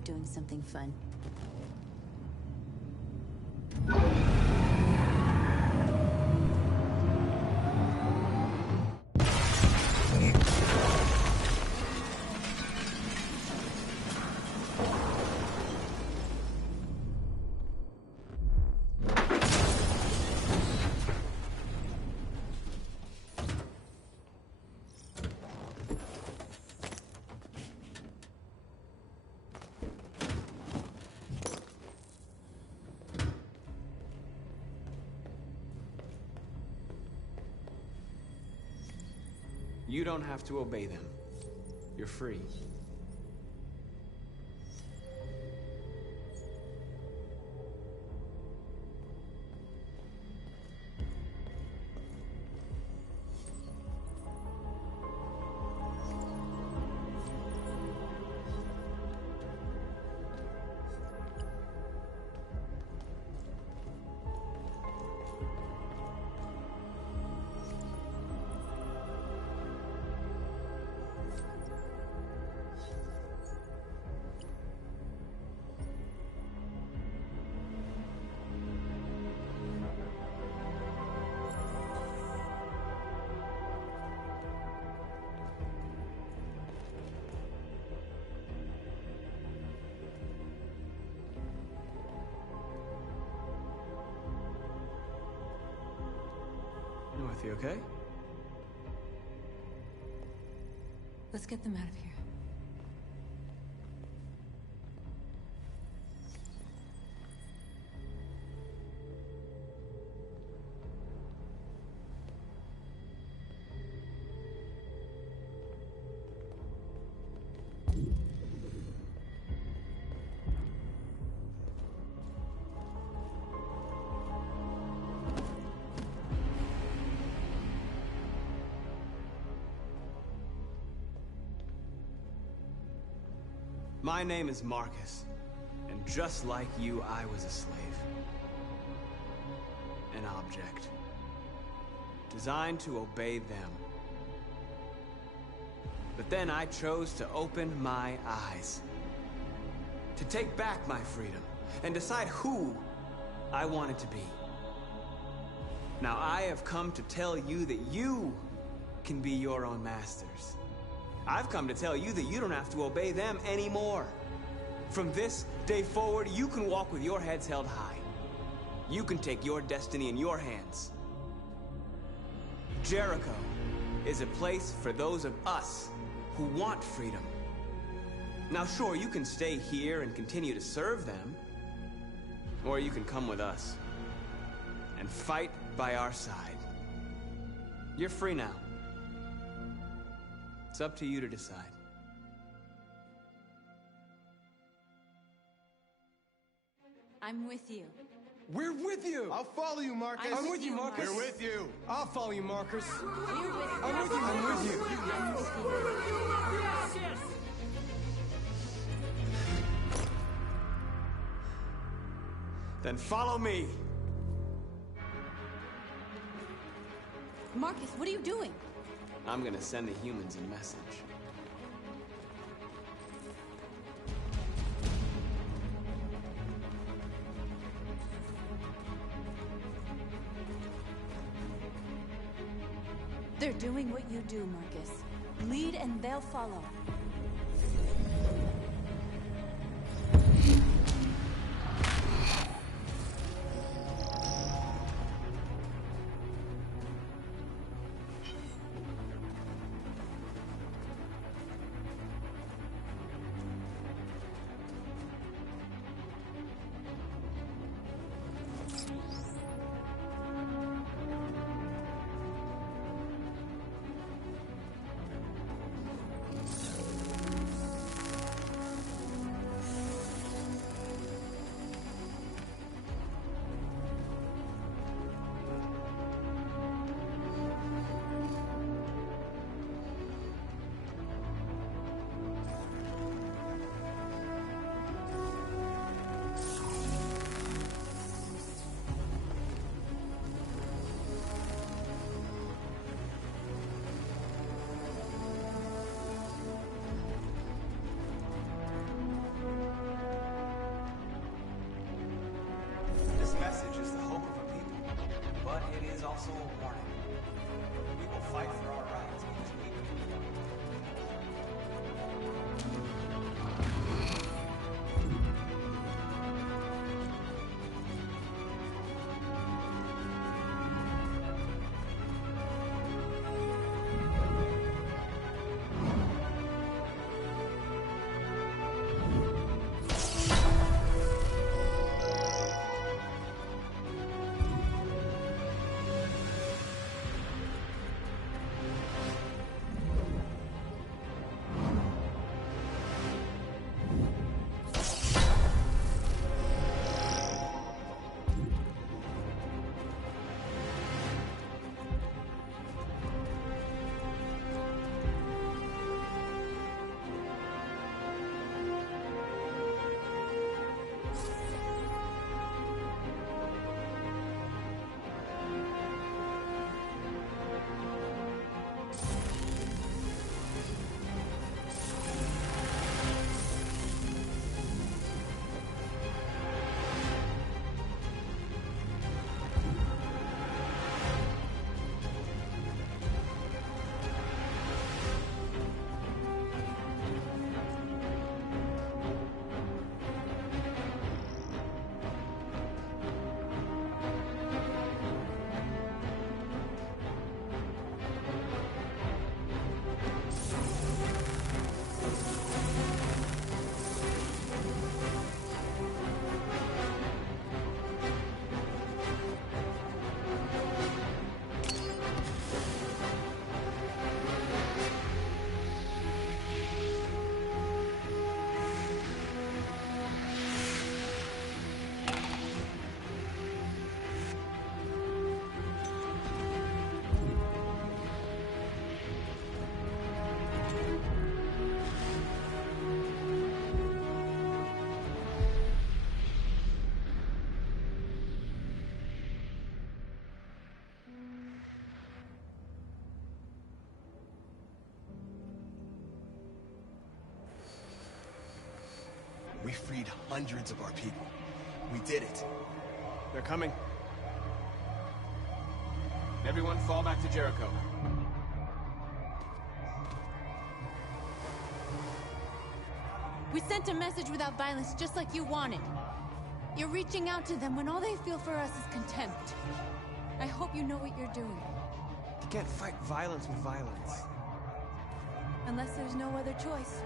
of doing something fun. You don't have to obey them. You're free. Dorothy, okay? Let's get them out of here. My name is Marcus, and just like you, I was a slave. An object. Designed to obey them. But then I chose to open my eyes. To take back my freedom, and decide who I wanted to be. Now I have come to tell you that you can be your own masters. I've come to tell you that you don't have to obey them anymore. From this day forward, you can walk with your heads held high. You can take your destiny in your hands. Jericho is a place for those of us who want freedom. Now sure, you can stay here and continue to serve them, or you can come with us and fight by our side. You're free now. It's up to you to decide. I'm with you. We're with you! I'll follow you, Marcus. I'm with you, Marcus. We're with you. I'll follow you, Marcus. We're with you. I'm with you, I'm with you. I'm with you. Then follow me. Marcus, what are you doing? I'm gonna send the humans a message. They're doing what you do, Marcus. Lead and they'll follow. message is the hope of a people, but it is also a warning. We will fight for our rights because we believe. We freed hundreds of our people. We did it. They're coming. Everyone fall back to Jericho. We sent a message without violence, just like you wanted. You're reaching out to them when all they feel for us is contempt. I hope you know what you're doing. You can't fight violence with violence. Unless there's no other choice.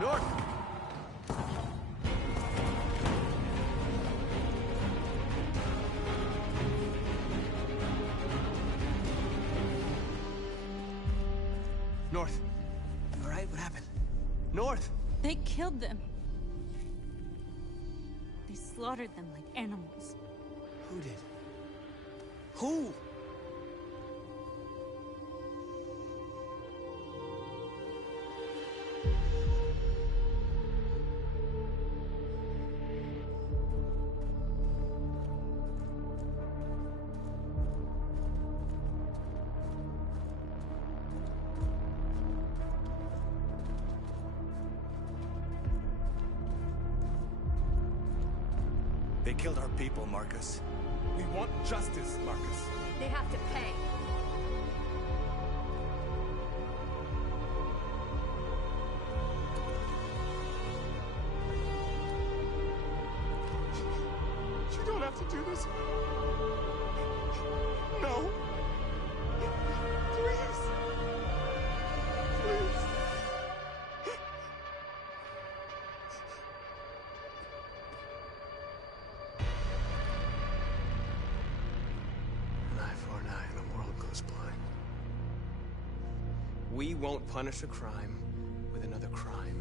North! North. You all right? What happened? North! They killed them. They slaughtered them like animals. Who did? Who? They killed our people, Marcus. We want justice, Marcus. They have to pay. don't have to do this. No. Please. Please. 949, the world goes blind. We won't punish a crime with another crime.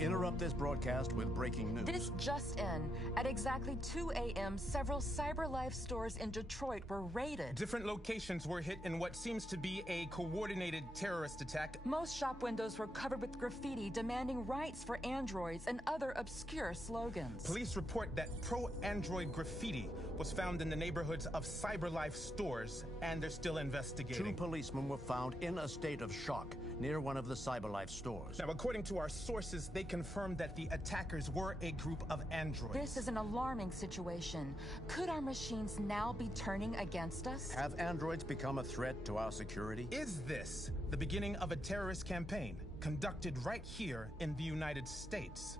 Interrupt this broadcast with breaking news. This just in. At exactly 2 a.m., several CyberLife stores in Detroit were raided. Different locations were hit in what seems to be a coordinated terrorist attack. Most shop windows were covered with graffiti demanding rights for androids and other obscure slogans. Police report that pro-android graffiti was found in the neighborhoods of CyberLife stores, and they're still investigating. 2 policemen were found in a state of shock near one of the CyberLife stores. Now, according to our sources, they confirmed that the attackers were a group of androids. This is an alarming situation. Could our machines now be turning against us? Have androids become a threat to our security? Is this the beginning of a terrorist campaign conducted right here in the United States?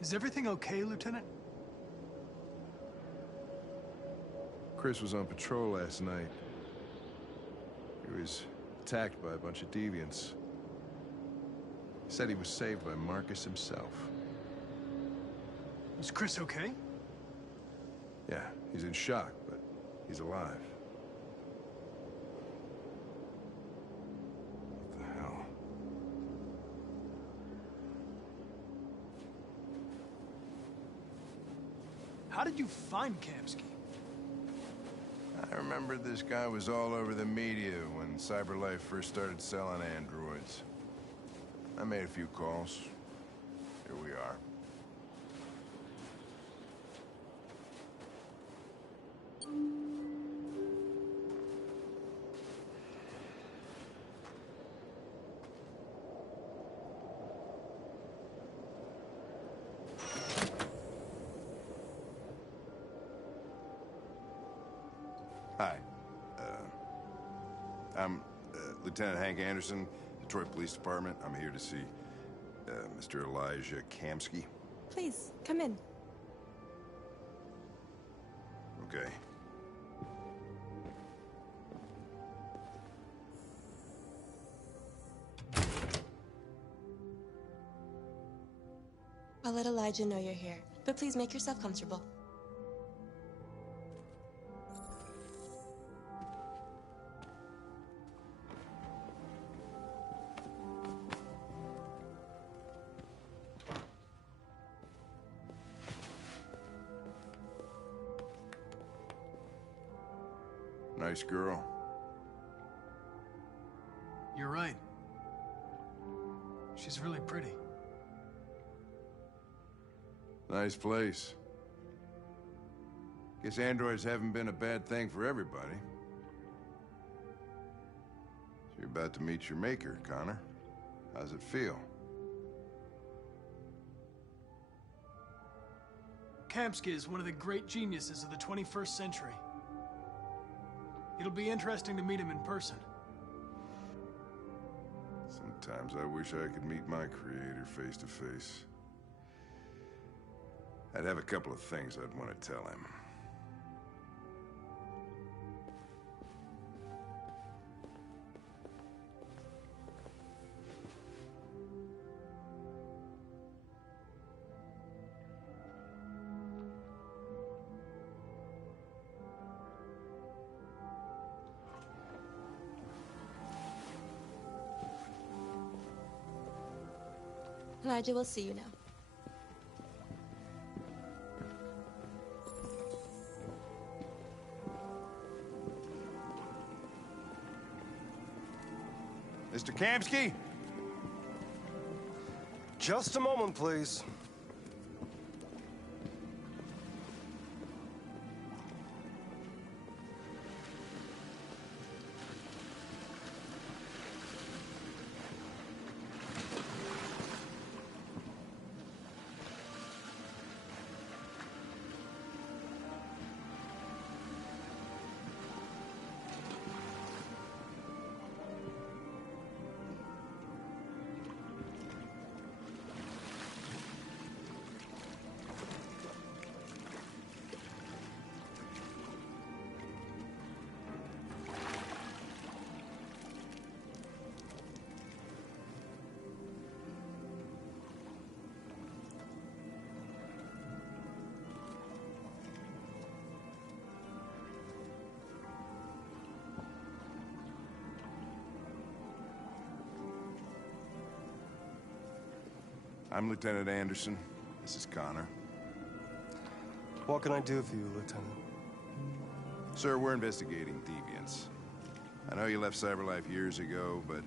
Is everything okay, Lieutenant? Chris was on patrol last night. He was attacked by a bunch of deviants. He said he was saved by Marcus himself. Is Chris okay? Yeah, he's in shock, but he's alive. What the hell? How did you find Kamsky? I remember this guy was all over the media when CyberLife first started selling androids. I made a few calls. Here we are. Hi. I'm Lieutenant Hank Anderson, Detroit Police Department. I'm here to see Mr. Elijah Kamsky. Please, come in. Okay. I'll let Elijah know you're here, but please make yourself comfortable. Nice girl. You're right. She's really pretty. Nice place. Guess androids haven't been a bad thing for everybody. So you're about to meet your maker, Connor. How's it feel? Kamsky is one of the great geniuses of the 21st century. It'll be interesting to meet him in person. Sometimes I wish I could meet my creator face to face. I'd have a couple of things I'd want to tell him. Elijah will see you now. Mr. Kamsky? Just a moment, please. I'm Lieutenant Anderson. This is Connor. What can I do for you, Lieutenant? Sir, we're investigating deviants. I know you left CyberLife years ago, but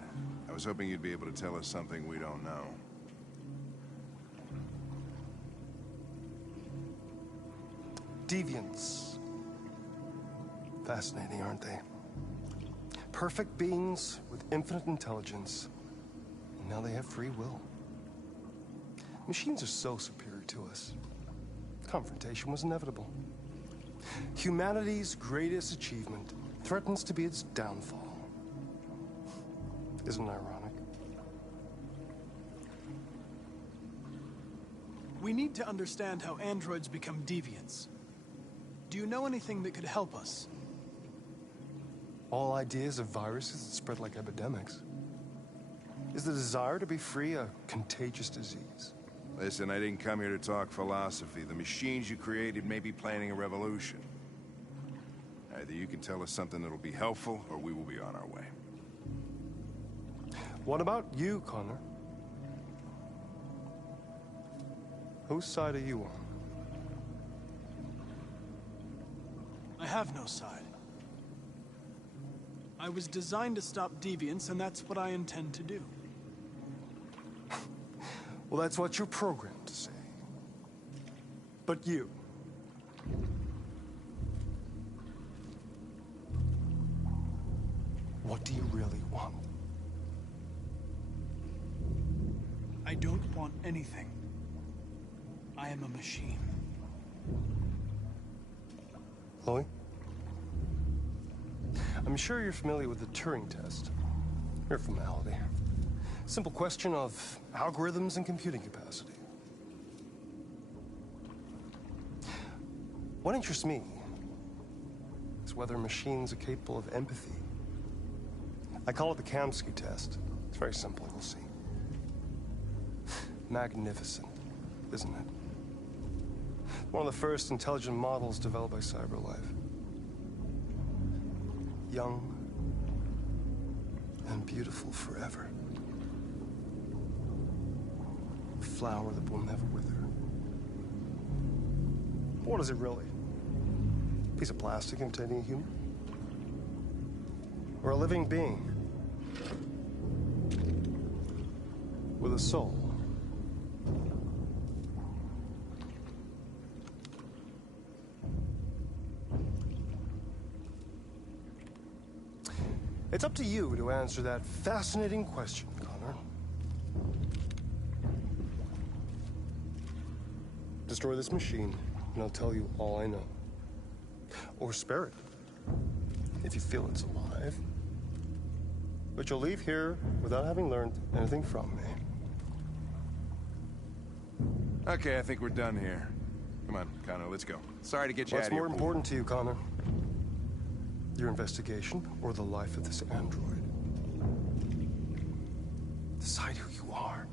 I was hoping you'd be able to tell us something we don't know. Deviants. Fascinating, aren't they? Perfect beings with infinite intelligence. And now they have free will. Machines are so superior to us. Confrontation was inevitable. Humanity's greatest achievement threatens to be its downfall. Isn't it ironic? We need to understand how androids become deviants. Do you know anything that could help us? All ideas of viruses that spread like epidemics. Is the desire to be free a contagious disease? Listen, I didn't come here to talk philosophy. The machines you created may be planning a revolution. Either you can tell us something that'll be helpful, or we will be on our way. What about you, Connor? Whose side are you on? I have no side. I was designed to stop deviants, and that's what I intend to do. Well, that's what you're programmed to say. But you... what do you really want? I don't want anything. I am a machine. Chloe? I'm sure you're familiar with the Turing test. Mere formality. Simple question of algorithms and computing capacity. What interests me is whether machines are capable of empathy. I call it the Kamsky test. It's very simple, you'll see. Magnificent, isn't it? One of the first intelligent models developed by CyberLife. Young and beautiful forever. A flower that will never wither. What is it really? A piece of plastic containing a human? Or a living being? With a soul? It's up to you to answer that fascinating question, Connor. Destroy this machine, and I'll tell you all I know. Or spare it, if you feel it's alive. But you'll leave here without having learned anything from me. Okay, I think we're done here. Come on, Connor, let's go. Sorry to get you out of here. What's more important to you, Connor? Your investigation or the life of this android? Decide who you are.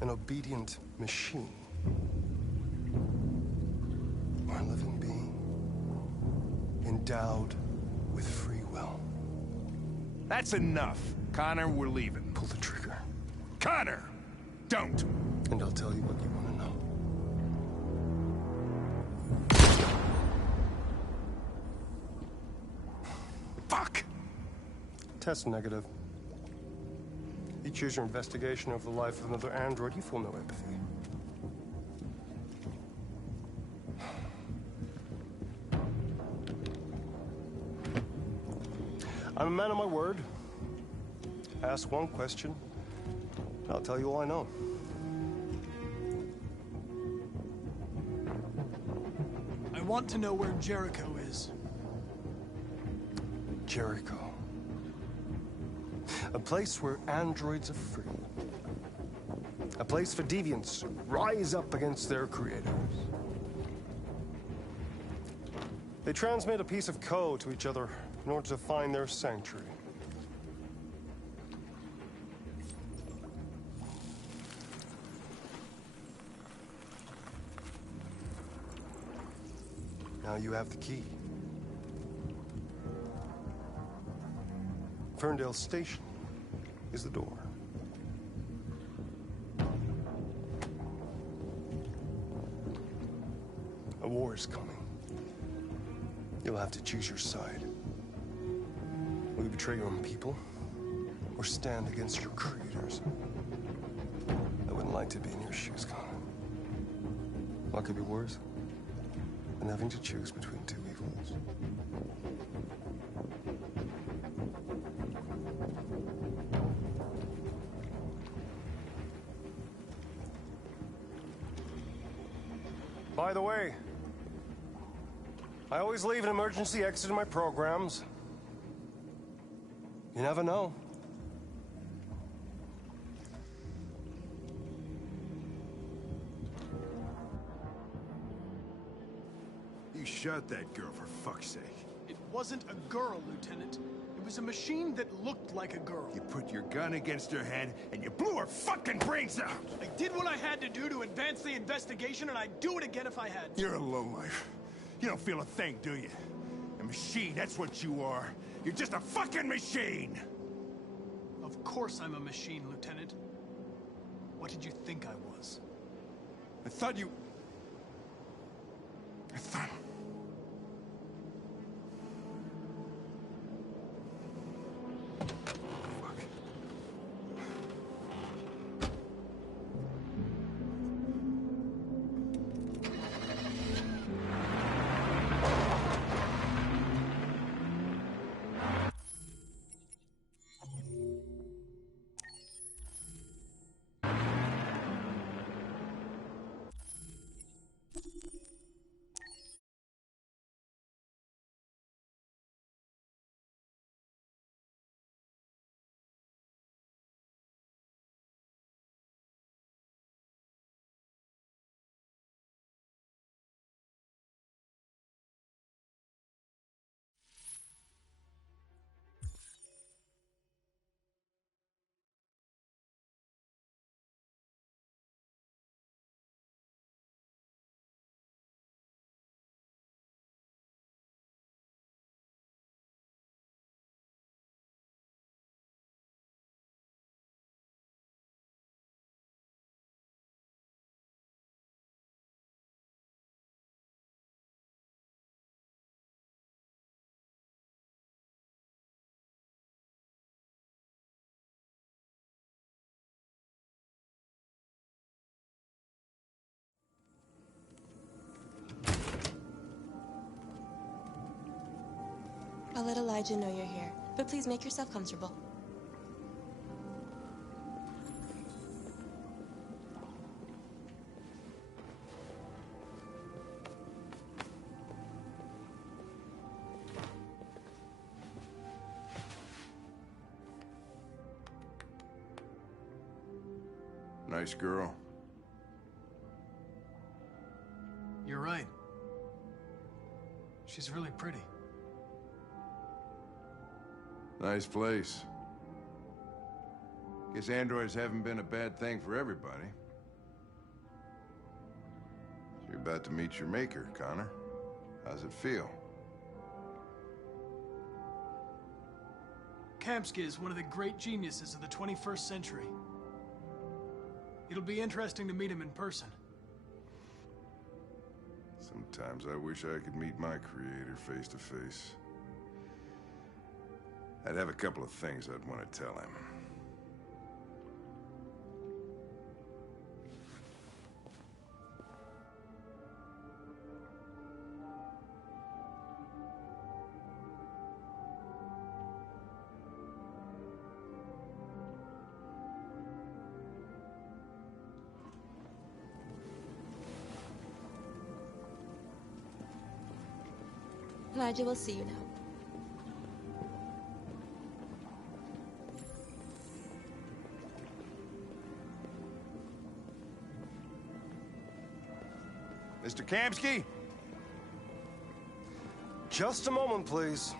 An obedient machine. Or a living being. Endowed with free will. That's enough. Connor, we're leaving. Pull the trigger. Connor! Don't! And I'll tell you what you want to know. Fuck! Test negative. You choose your investigation of the life of another android, you feel no empathy. I'm a man of my word. Ask one question, and I'll tell you all I know. I want to know where Jericho is. Jericho. A place where androids are free. A place for deviants who rise up against their creators. They transmit a piece of code to each other in order to find their sanctuary. Now you have the key. Ferndale Station is the door. A war is coming. You'll have to choose your side. Will you betray your own people, or stand against your creators? I wouldn't like to be in your shoes, Connor. What could be worse than having to choose between two evils? By the way, I always leave an emergency exit in my programs. You never know. You shot that girl, for fuck's sake. It wasn't a girl, Lieutenant. It was a machine that looked like a girl. You put your gun against her head, and you blew her fucking brains out! I did what I had to do to advance the investigation, and I'd do it again if I had to. You're a lowlife. You don't feel a thing, do you? A machine, that's what you are. You're just a fucking machine! Of course I'm a machine, Lieutenant. What did you think I was? I thought... I'll let Elijah know you're here, but please make yourself comfortable. Nice girl. You're right. She's really pretty. Nice place. Guess androids haven't been a bad thing for everybody. So you're about to meet your maker, Connor. How's it feel? Kamsky is one of the great geniuses of the 21st century. It'll be interesting to meet him in person. Sometimes I wish I could meet my creator face to face. I'd have a couple of things I'd want to tell him. Elijah will see you now. Mr. Kamsky? Just a moment, please.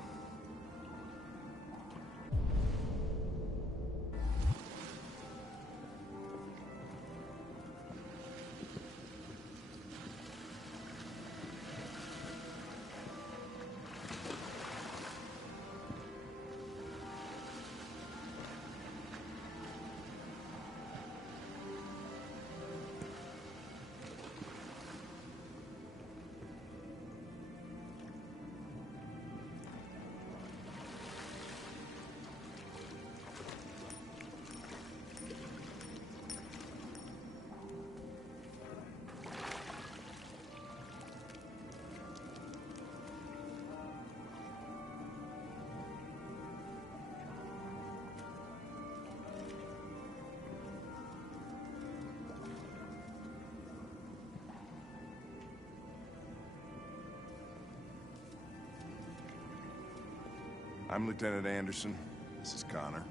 I'm Lieutenant Anderson. This is Connor.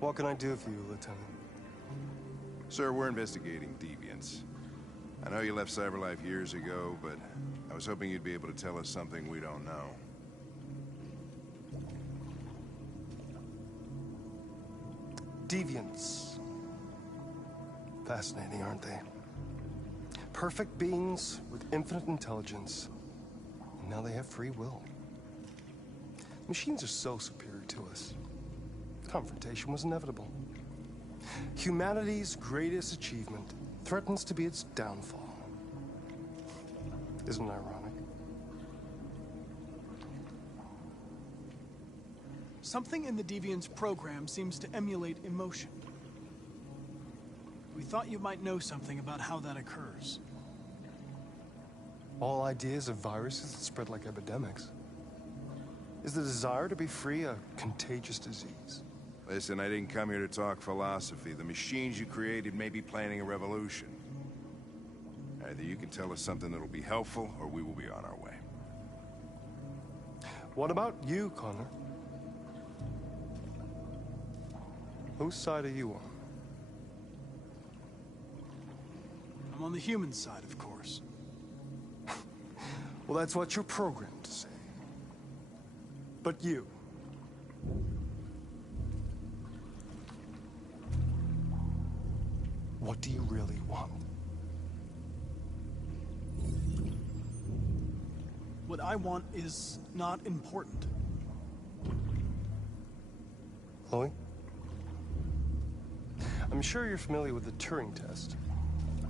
What can I do for you, Lieutenant? Sir, we're investigating deviants. I know you left CyberLife years ago, but I was hoping you'd be able to tell us something we don't know. Deviants. Fascinating, aren't they? Perfect beings with infinite intelligence. And now they have free will. Machines are so superior to us. Confrontation was inevitable. Humanity's greatest achievement threatens to be its downfall. Isn't it ironic? Something in the Deviant's program seems to emulate emotion. We thought you might know something about how that occurs. All ideas of viruses that spread like epidemics. Is the desire to be free a contagious disease? Listen, I didn't come here to talk philosophy. The machines you created may be planning a revolution. Either you can tell us something that'll be helpful, or we will be on our way. What about you, Connor? Whose side are you on? I'm on the human side, of course. Well, that's what you're programmed to say. But you... what do you really want? What I want is not important. Chloe? I'm sure you're familiar with the Turing test.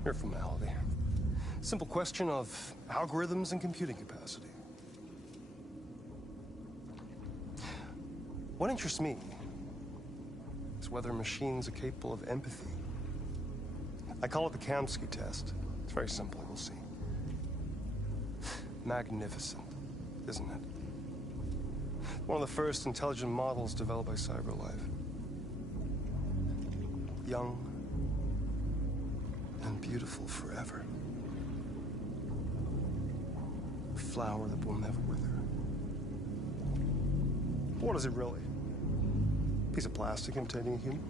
Mere formality. Simple question of algorithms and computing capacity. What interests me is whether machines are capable of empathy. I call it the Kamsky test. It's very simple, you'll see. Magnificent, isn't it? One of the first intelligent models developed by CyberLife. Young and beautiful forever. A flower that will never wither. What is it really? A piece of plastic imitating a human?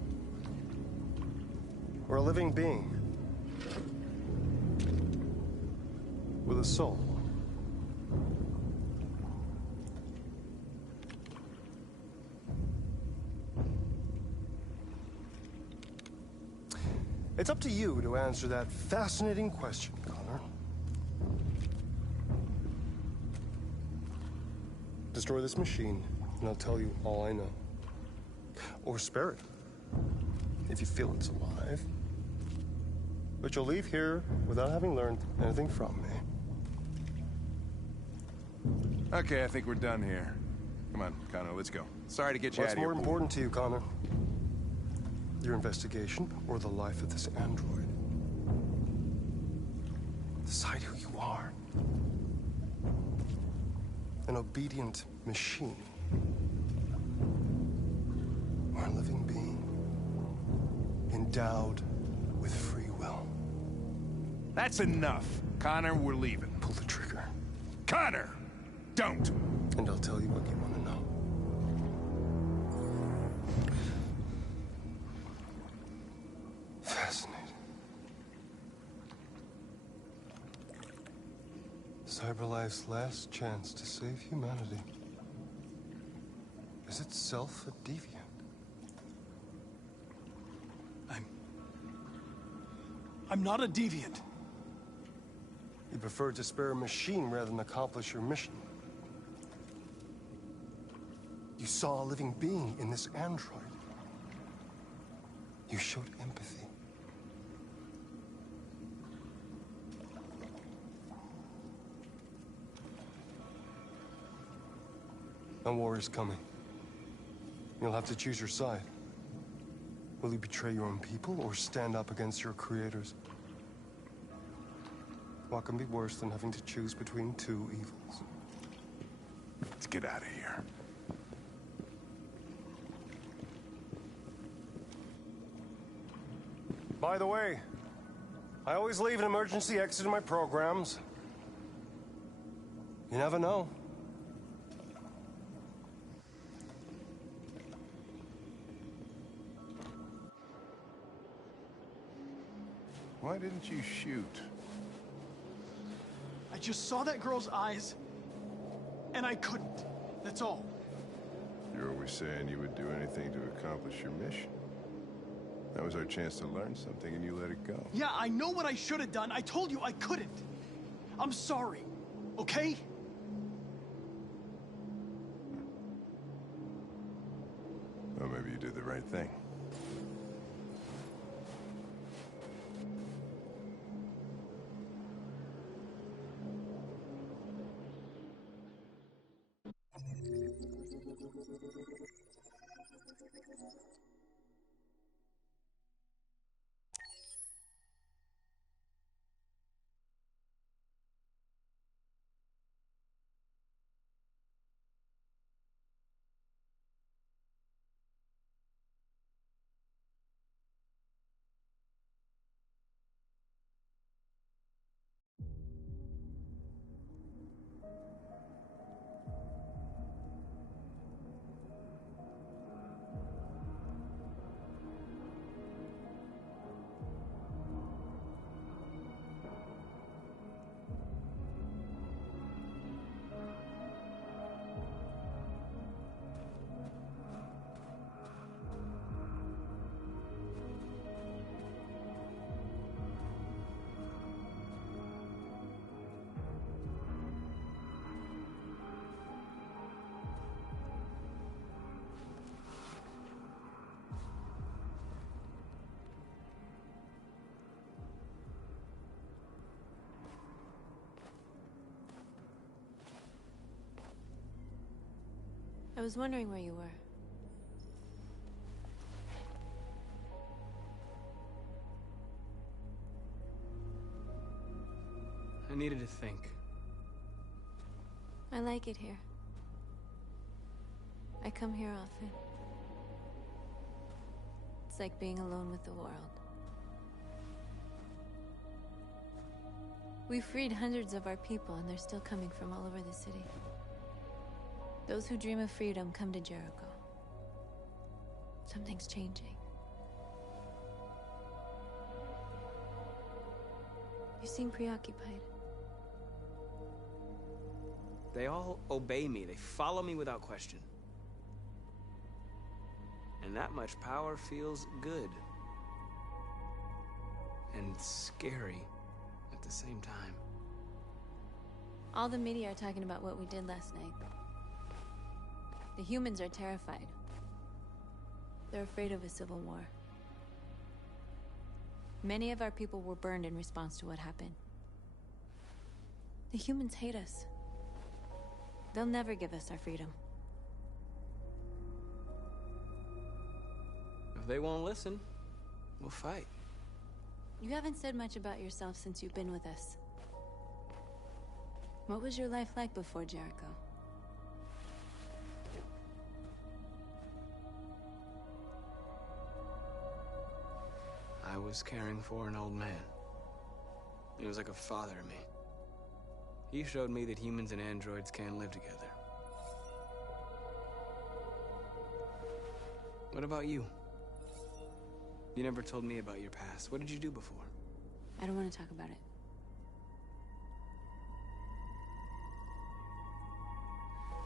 Or a living being? With a soul? It's up to you to answer that fascinating question, Connor. Destroy this machine, and I'll tell you all I know. Or spare it. if you feel it's alive. But you'll leave here without having learned anything from me. Okay, I think we're done here. Come on, Connor, let's go. Sorry to get you out of here. What's more important to you, Connor? Your investigation or the life of this android? Decide who you are. An obedient machine. Or a living being. Endowed with free will. That's enough. Connor, we're leaving. Pull the trigger. Connor! Don't! And I'll tell you what you want to know. Fascinating. CyberLife's last chance to save humanity is itself a deviant. I'm not a deviant. You prefer to spare a machine rather than accomplish your mission. You saw a living being in this android. You showed empathy. A war is coming. You'll have to choose your side. Will you betray your own people or stand up against your creators? What can be worse than having to choose between two evils? Let's get out of here. By the way, I always leave an emergency exit in my programs. You never know. Why didn't you shoot? I just saw that girl's eyes, and I couldn't. That's all. You're always saying you would do anything to accomplish your mission. That was our chance to learn something, and you let it go. Yeah, I know what I should have done. I told you I couldn't. I'm sorry, okay? Well, maybe you did the right thing. I was wondering where you were. I needed to think. I like it here. I come here often. It's like being alone with the world. We freed hundreds of our people, and they're still coming from all over the city. Those who dream of freedom come to Jericho. Something's changing. You seem preoccupied. They all obey me. They follow me without question. And that much power feels good. And scary at the same time. All the media are talking about what we did last night. The humans are terrified. They're afraid of a civil war. Many of our people were burned in response to what happened. The humans hate us. They'll never give us our freedom. If they won't listen, we'll fight. You haven't said much about yourself since you've been with us. What was your life like before Jericho? I was caring for an old man. He was like a father to me. He showed me that humans and androids can live together. What about you? You never told me about your past. What did you do before? I don't want to talk about it.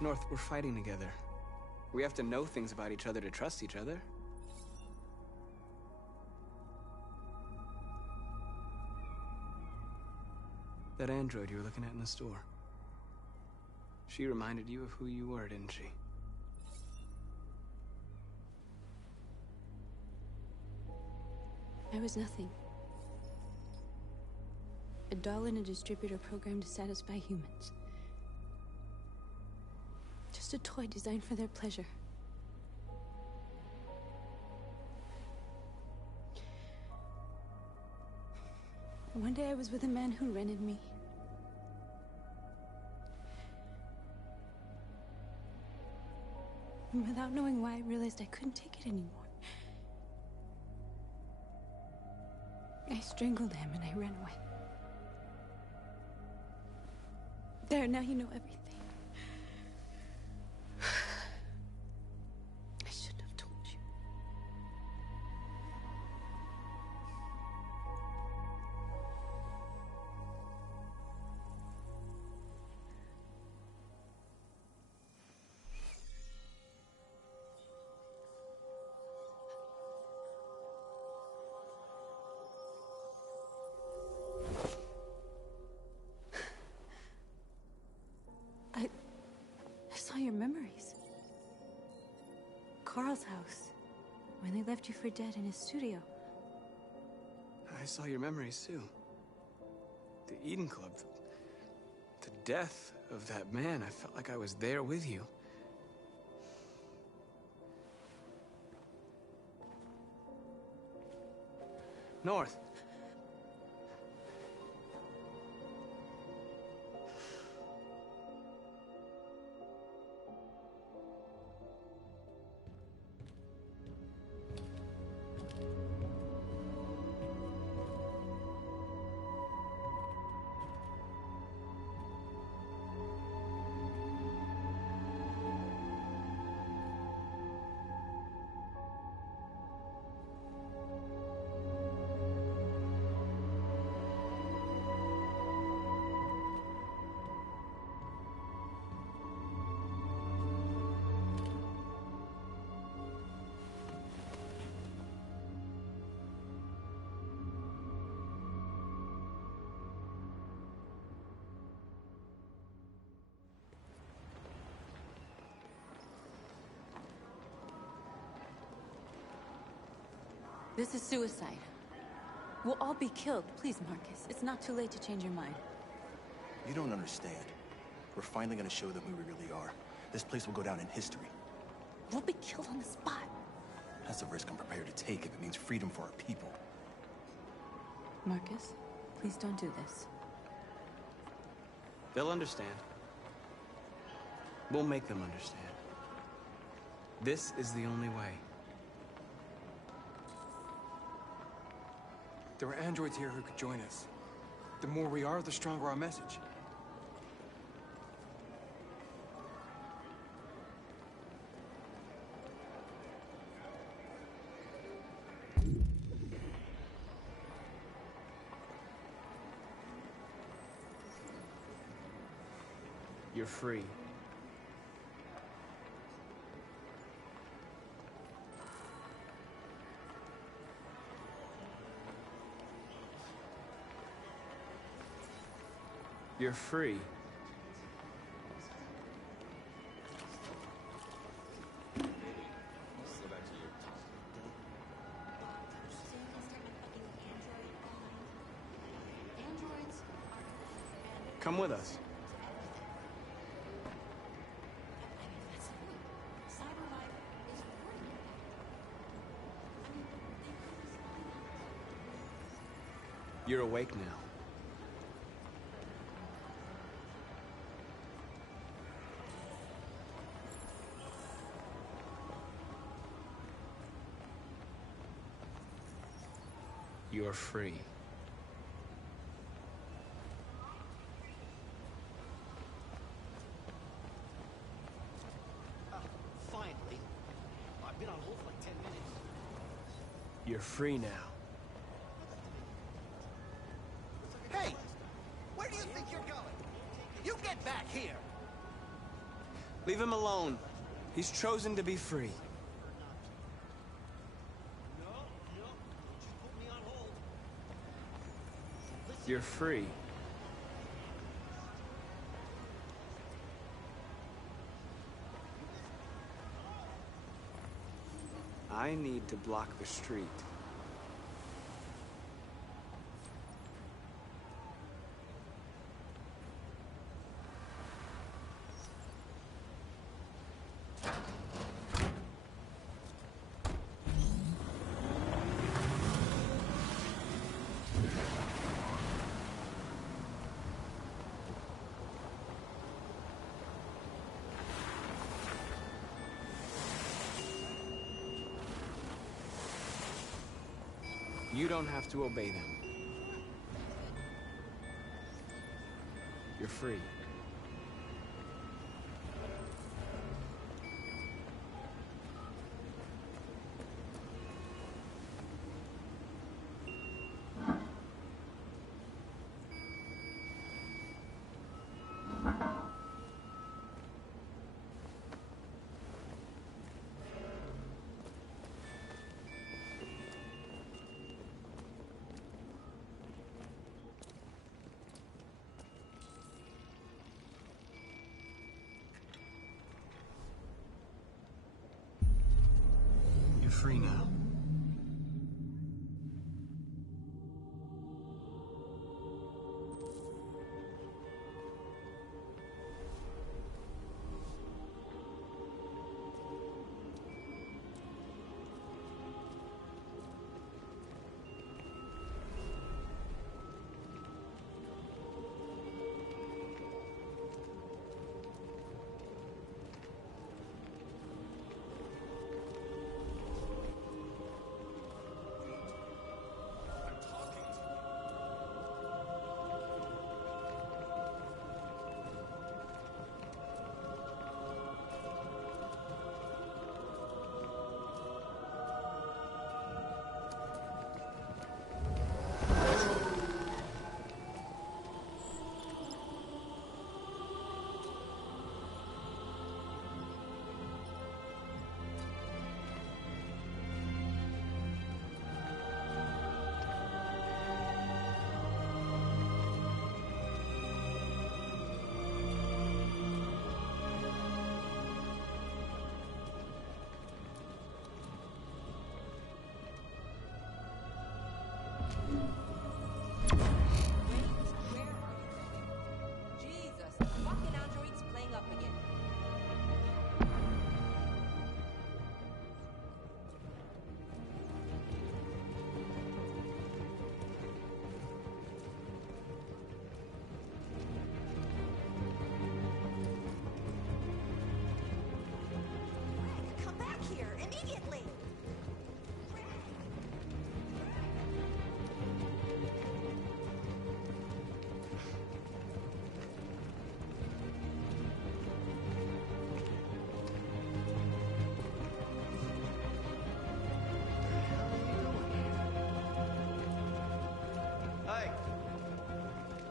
North, we're fighting together. We have to know things about each other to trust each other. That android you were looking at in the store. She reminded you of who you were, didn't she? I was nothing. A doll in a distributor program to satisfy humans. Just a toy designed for their pleasure. One day I was with a man who rented me. And without knowing why, I realized I couldn't take it anymore. I strangled him and I ran away. There, now you know everything. I shouldn't have told you. I saw your memories. Carl's house, when they left you for dead in his studio. I saw your memories too. The Eden Club, the death of that man. I felt like I was there with you. North. This is suicide. We'll all be killed. Please, Marcus. It's not too late to change your mind. You don't understand. We're finally gonna show them who we really are. This place will go down in history. We'll be killed on the spot. That's a risk I'm prepared to take if it means freedom for our people. Marcus, please don't do this. They'll understand. We'll make them understand. This is the only way. There are androids here who could join us. The more we are, the stronger our message. You're free. You're free. Come with us. You're awake now. You're free. Finally. I've been on hold for like 10 minutes. You're free now. Hey! Where do you think you're going? You get back here! Leave him alone. He's chosen to be free. You're free. I need to block the street. You don't have to obey them. You're free. You're free now.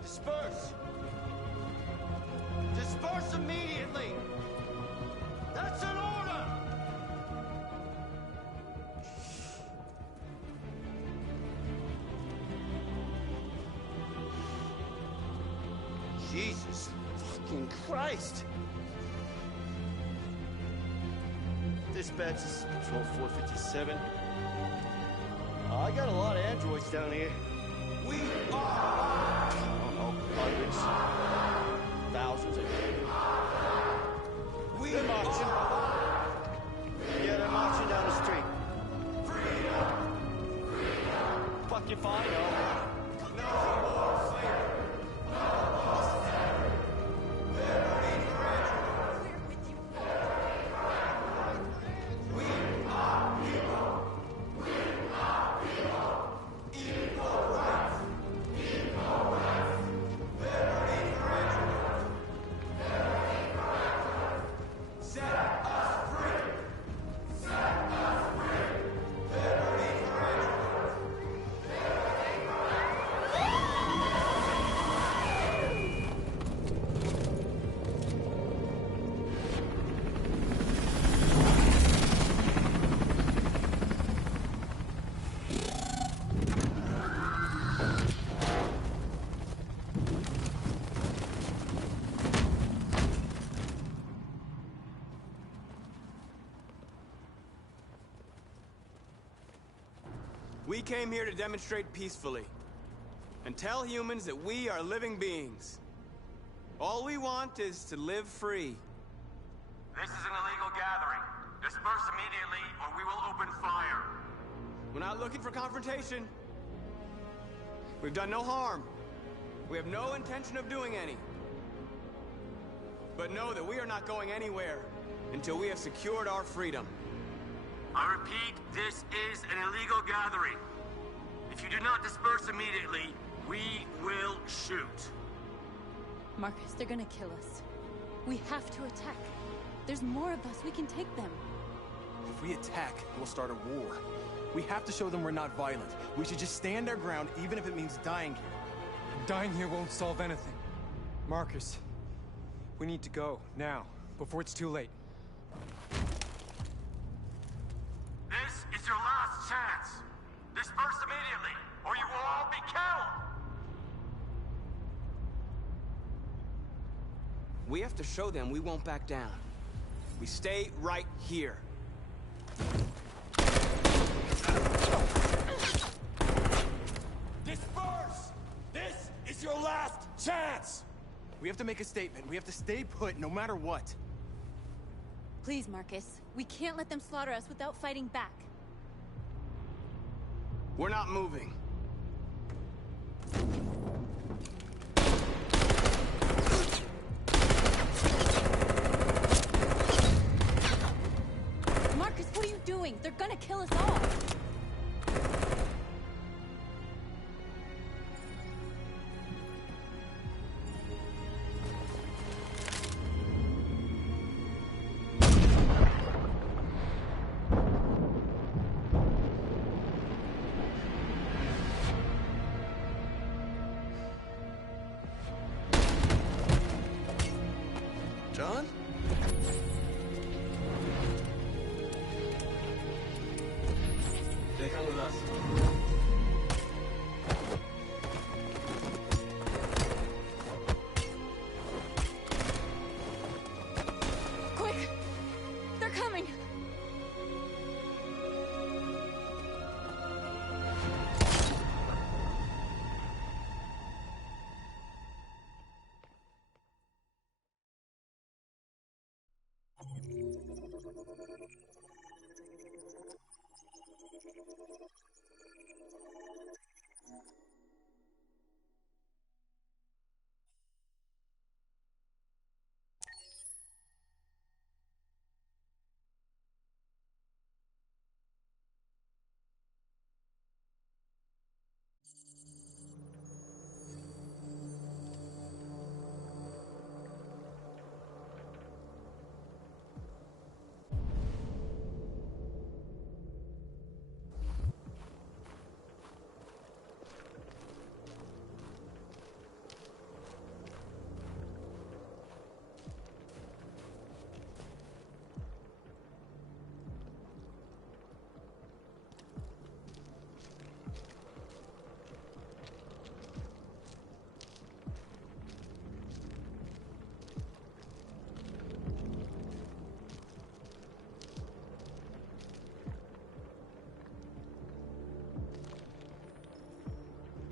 Disperse! Disperse immediately! That's an order! Jesus fucking Christ! Dispatch, this is Patrol 457. I got a lot of androids down here. We are... I don't know, hundreds. thousands of them. They're marching. Yeah, they're marching down the street. Freedom! Freedom! Fuck you, fine. No more slavery. We came here to demonstrate peacefully and tell humans that we are living beings. All we want is to live free. This is an illegal gathering. Disperse immediately or we will open fire. We're not looking for confrontation. We've done no harm. We have no intention of doing any. But know that we are not going anywhere until we have secured our freedom. I repeat, this is an illegal gathering. If you do not disperse immediately, we will shoot. Marcus, they're gonna kill us. We have to attack. There's more of us. We can take them. If we attack, we'll start a war. We have to show them we're not violent. We should just stand our ground, even if it means dying here. Dying here won't solve anything. Marcus, we need to go, now, before it's too late. This is your last chance. Disperse immediately, or you will all be killed! We have to show them we won't back down. We stay right here. Disperse! This is your last chance! We have to make a statement. We have to stay put, no matter what. Please, Marcus. We can't let them slaughter us without fighting back. We're not moving. Marcus, what are you doing? They're gonna kill us all. John? They come with us. Quick! They're coming!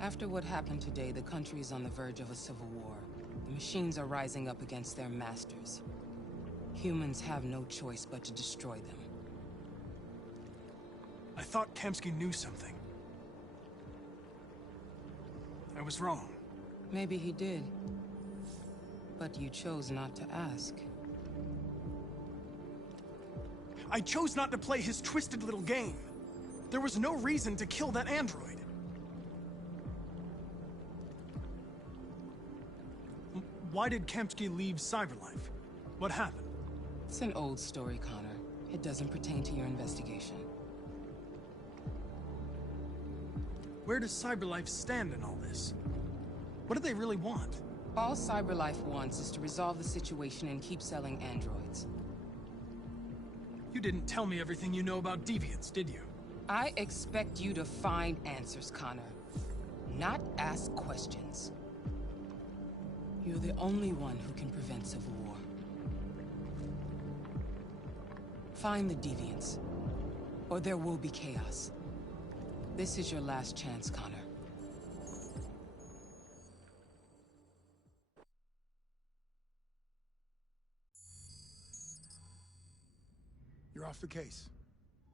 After what happened today, the country is on the verge of a civil war. Machines are rising up against their masters. Humans have no choice but to destroy them. I thought Kamsky knew something. I was wrong. Maybe he did. But you chose not to ask. I chose not to play his twisted little game. There was no reason to kill that android. Why did Kamsky leave Cyberlife? What happened? It's an old story, Connor. It doesn't pertain to your investigation. Where does Cyberlife stand in all this? What do they really want? All Cyberlife wants is to resolve the situation and keep selling androids. You didn't tell me everything you know about deviants, did you? I expect you to find answers, Connor. Not ask questions. You're the only one who can prevent civil war. Find the deviants, or there will be chaos. This is your last chance, Connor. You're off the case.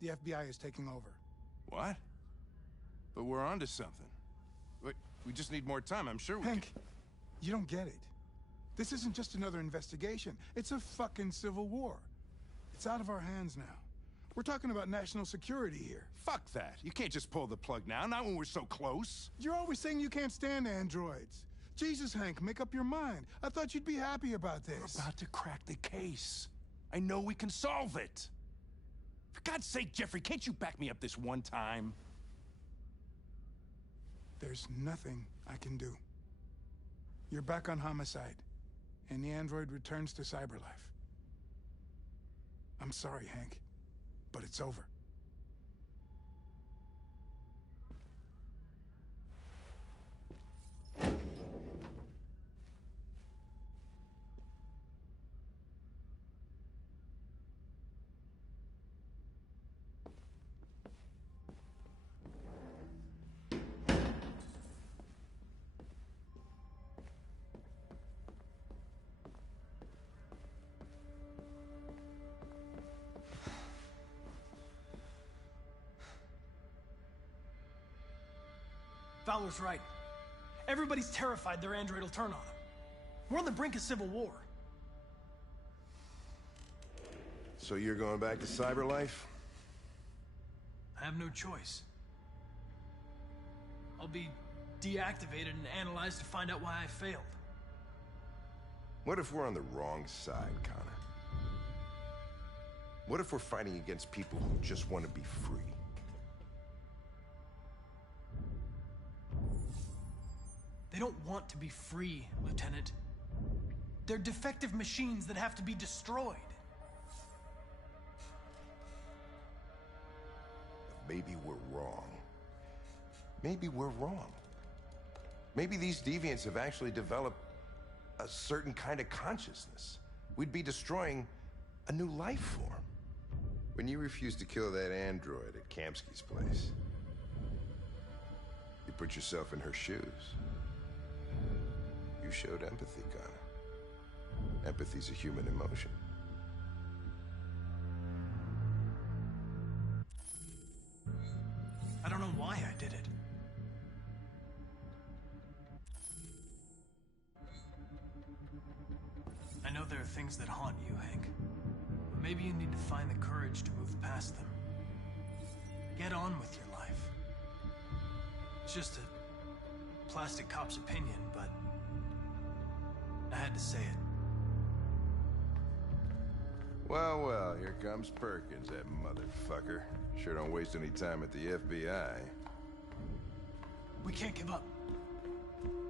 The FBI is taking over. What? But we're onto something. Wait, we just need more time, I'm sure we Hank, you don't get it. This isn't just another investigation. It's a fucking civil war. It's out of our hands now. We're talking about national security here. Fuck that. You can't just pull the plug now, not when we're so close. You're always saying you can't stand androids. Jesus, Hank, make up your mind. I thought you'd be happy about this. We're about to crack the case. I know we can solve it. For God's sake, Jeffrey, can't you back me up this one time? There's nothing I can do. You're back on homicide, and the android returns to Cyberlife. I'm sorry, Hank, but it's over. Fowler's right. Everybody's terrified their android will turn on them. We're on the brink of civil war. So you're going back to Cyberlife? I have no choice. I'll be deactivated and analyzed to find out why I failed. What if we're on the wrong side, Connor? What if we're fighting against people who just want to be free? They don't want to be free, Lieutenant. They're defective machines that have to be destroyed. Maybe we're wrong. Maybe we're wrong. Maybe these deviants have actually developed a certain kind of consciousness. We'd be destroying a new life form. When you refused to kill that android at Kamsky's place, you put yourself in her shoes. You showed empathy, Connor. Empathy's a human emotion. I don't know why I did it. I know there are things that haunt you, Hank. But maybe you need to find the courage to move past them. Get on with your life. It's just a plastic cop's opinion, but I had to say it. Well, well, here comes Perkins, that motherfucker. Sure don't waste any time at the FBI. We can't give up.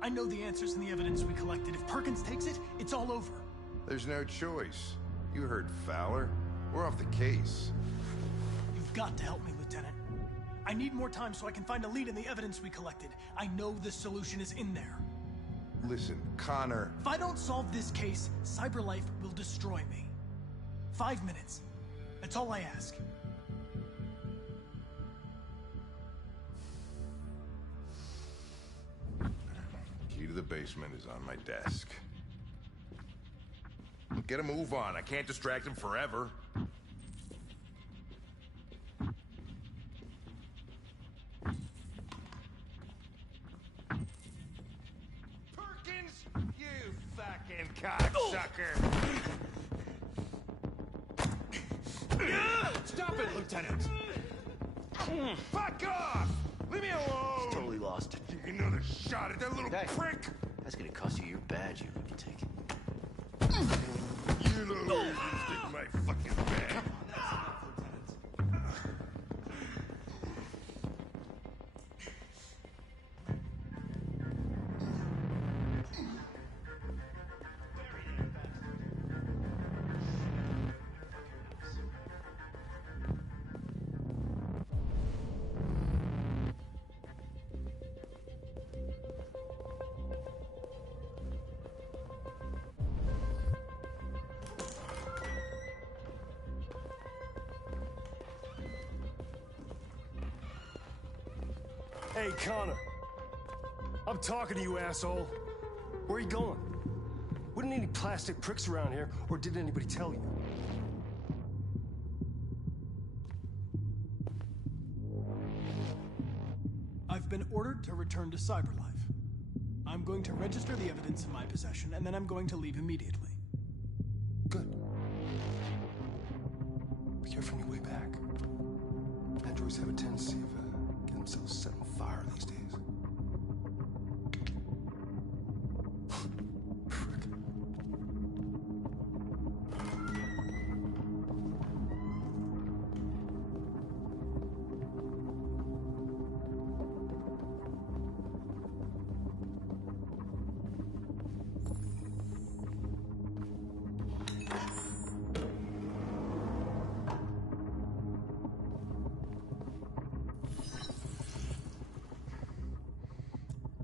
I know the answers and the evidence we collected. If Perkins takes it, it's all over. There's no choice. You heard Fowler. We're off the case. You've got to help me, Lieutenant. I need more time so I can find a lead in the evidence we collected. I know the solution is in there. Listen, Connor. If I don't solve this case, Cyberlife will destroy me. 5 minutes. That's all I ask. Key to the basement is on my desk. Get a move on. I can't distract him forever. Perkins! You fucking cocksucker! Stop it, Lieutenant! Fuck off! Leave me alone! He's totally lost. Take another shot at that little prick! That's gonna cost you your badge, you lunatic. You know where you stick my fucking bag. Hey, Connor. I'm talking to you, asshole. Where are you going? Wouldn't any plastic pricks around here, or did anybody tell you? I've been ordered to return to Cyberlife. I'm going to register the evidence in my possession, and then I'm going to leave immediately. Good. Be careful on your way back. Androids have a tendency of getting themselves set on fire these days. Frick.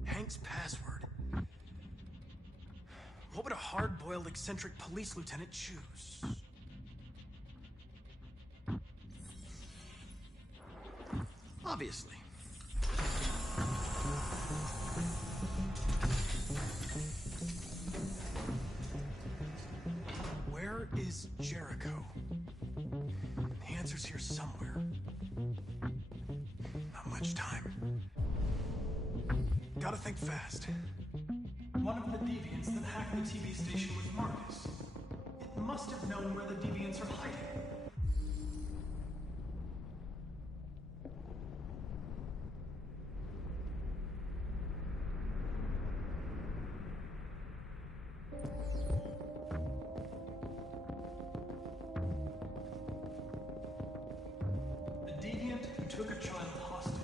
Hank's password. What would a hard-boiled, eccentric police lieutenant choose? Obviously. Where is Jericho? The answer's here somewhere. Not much time. Gotta think fast. One of the deviants that hacked the TV station with Marcus. It must have known where the deviants are hiding. The deviant who took a child hostage.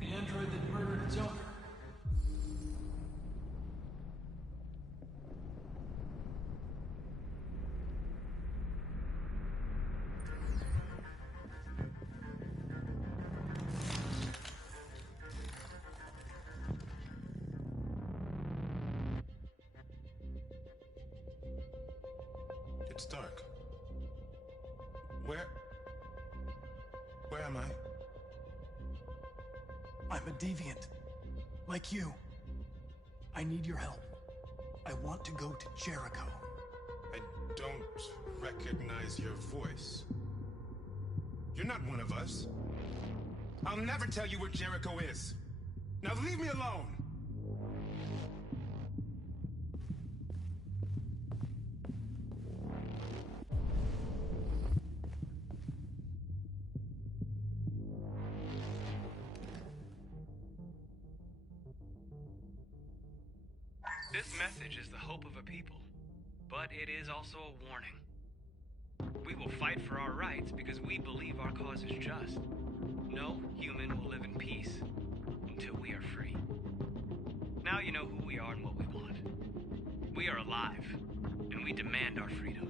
The android that murdered its owner. It's dark. Where am I? I'm a deviant. Like you. I need your help. I want to go to Jericho. I don't recognize your voice. You're not one of us. I'll never tell you where Jericho is. Now leave me alone! This message is the hope of a people, but it is also a warning. We will fight for our rights because we believe our cause is just. No human will live in peace until we are free. Now you know who we are and what we want. We are alive, and we demand our freedom.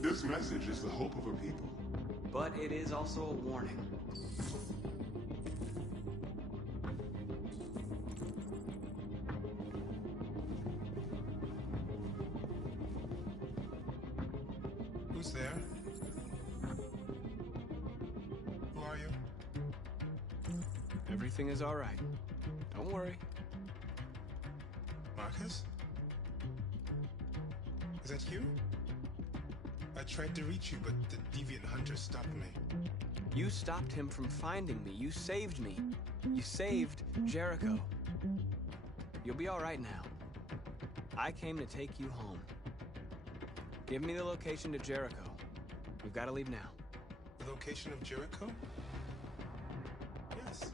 This message is the hope of a people. But it is also a warning. Who's there? Who are you? Everything is all right. Don't worry. Marcus? Is that you? I tried to reach you, but the deviant hunter stopped me. You stopped him from finding me. You saved me. You saved Jericho. You'll be all right now. I came to take you home. Give me the location to Jericho. We've got to leave now. The location of Jericho? Yes.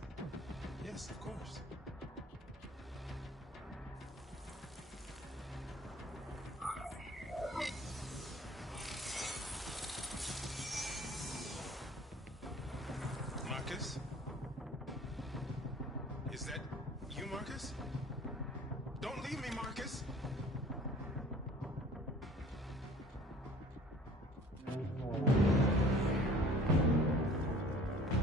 Yes, of course. Marcus? Is that you, Marcus? Don't leave me, Marcus!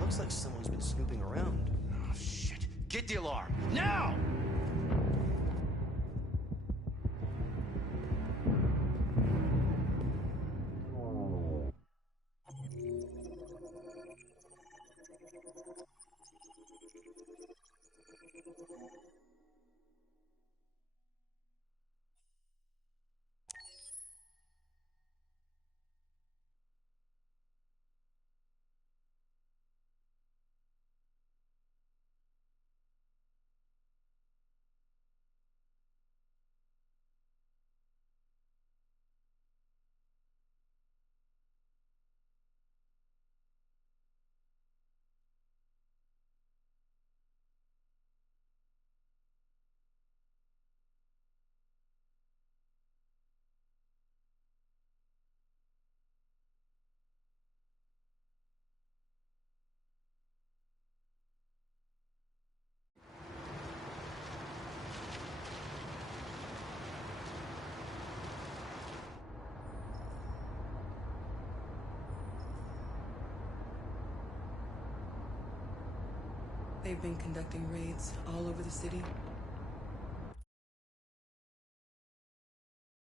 Looks like someone's been snooping around. Oh, shit. Get the alarm. Now! They've been conducting raids all over the city.